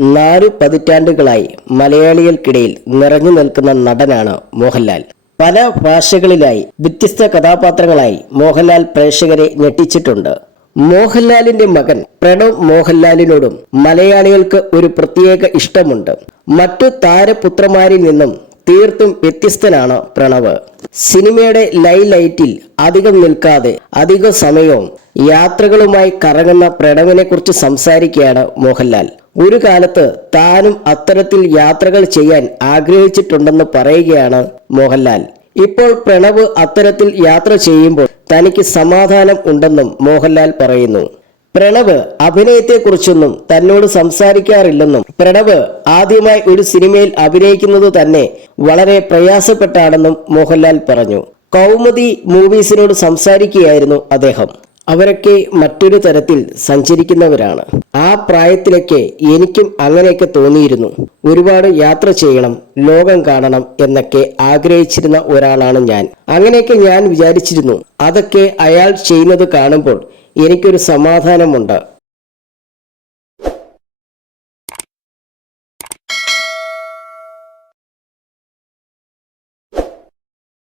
നാലു പതിറ്റാണ്ടുകളായി മലയാളികൾക്കിടയിൽ നിറഞ്ഞു നിൽക്കുന്ന നടനാണ് മോഹൻലാൽ. പല ഭാഷകളിലായി വ്യത്യസ്ത കഥാപാത്രങ്ങളായി മോഹൻലാൽ പ്രേക്ഷകരെ ഞെട്ടിച്ചിട്ടുണ്ട്. മോഹൻലാലിന്റെ മകൻ പ്രണവ് മോഹൻലാലിനോടും മലയാളികൾക്ക് ഒരു പ്രത്യേക ഇഷ്ടമുണ്ട്. മറ്റു താരപുത്രമാരിൽ നിന്നും തീർത്തും വ്യത്യസ്തനാണ് പ്രണവ്. സിനിമയുടെ ലൈ ലൈറ്റിൽ അധികം നിൽക്കാതെ അധിക സമയവും യാത്രകളുമായി കറങ്ങുന്ന പ്രണവിനെ കുറിച്ച് സംസാരിക്കുകയാണ് മോഹൻലാൽ. ഒരു കാലത്ത് താനും അത്തരത്തിൽ യാത്രകൾ ചെയ്യാൻ ആഗ്രഹിച്ചിട്ടുണ്ടെന്ന് പറയുകയാണ് മോഹൻലാൽ. ഇപ്പോൾ പ്രണവ് അത്തരത്തിൽ യാത്ര ചെയ്യുമ്പോൾ തനിക്ക് സമാധാനം ഉണ്ടെന്നും മോഹൻലാൽ പറയുന്നു. പ്രണവ് അഭിനയത്തെക്കുറിച്ചൊന്നും തന്നോട് സംസാരിക്കാറില്ലെന്നും പ്രണവ് ആദ്യമായി ഒരു സിനിമയിൽ അഭിനയിക്കുന്നത് തന്നെ വളരെ പ്രയാസപ്പെട്ടാണെന്നും മോഹൻലാൽ പറഞ്ഞു. കൗമുദി മൂവീസിനോട് സംസാരിക്കുകയായിരുന്നു അദ്ദേഹം. അവരൊക്കെ മറ്റൊരു തരത്തിൽ സഞ്ചരിക്കുന്നവരാണ്. ആ പ്രായത്തിലൊക്കെ എനിക്കും അങ്ങനെയൊക്കെ തോന്നിയിരുന്നു. ഒരുപാട് യാത്ര ചെയ്യണം ലോകം കാണണം എന്നൊക്കെ ആഗ്രഹിച്ചിരുന്ന ഒരാളാണ് ഞാൻ. അങ്ങനെയൊക്കെ ഞാൻ വിചാരിച്ചിരുന്നു. അതൊക്കെ അയാൾ ചെയ്യുന്നത് കാണുമ്പോൾ എനിക്കൊരു സമാധാനമുണ്ട്.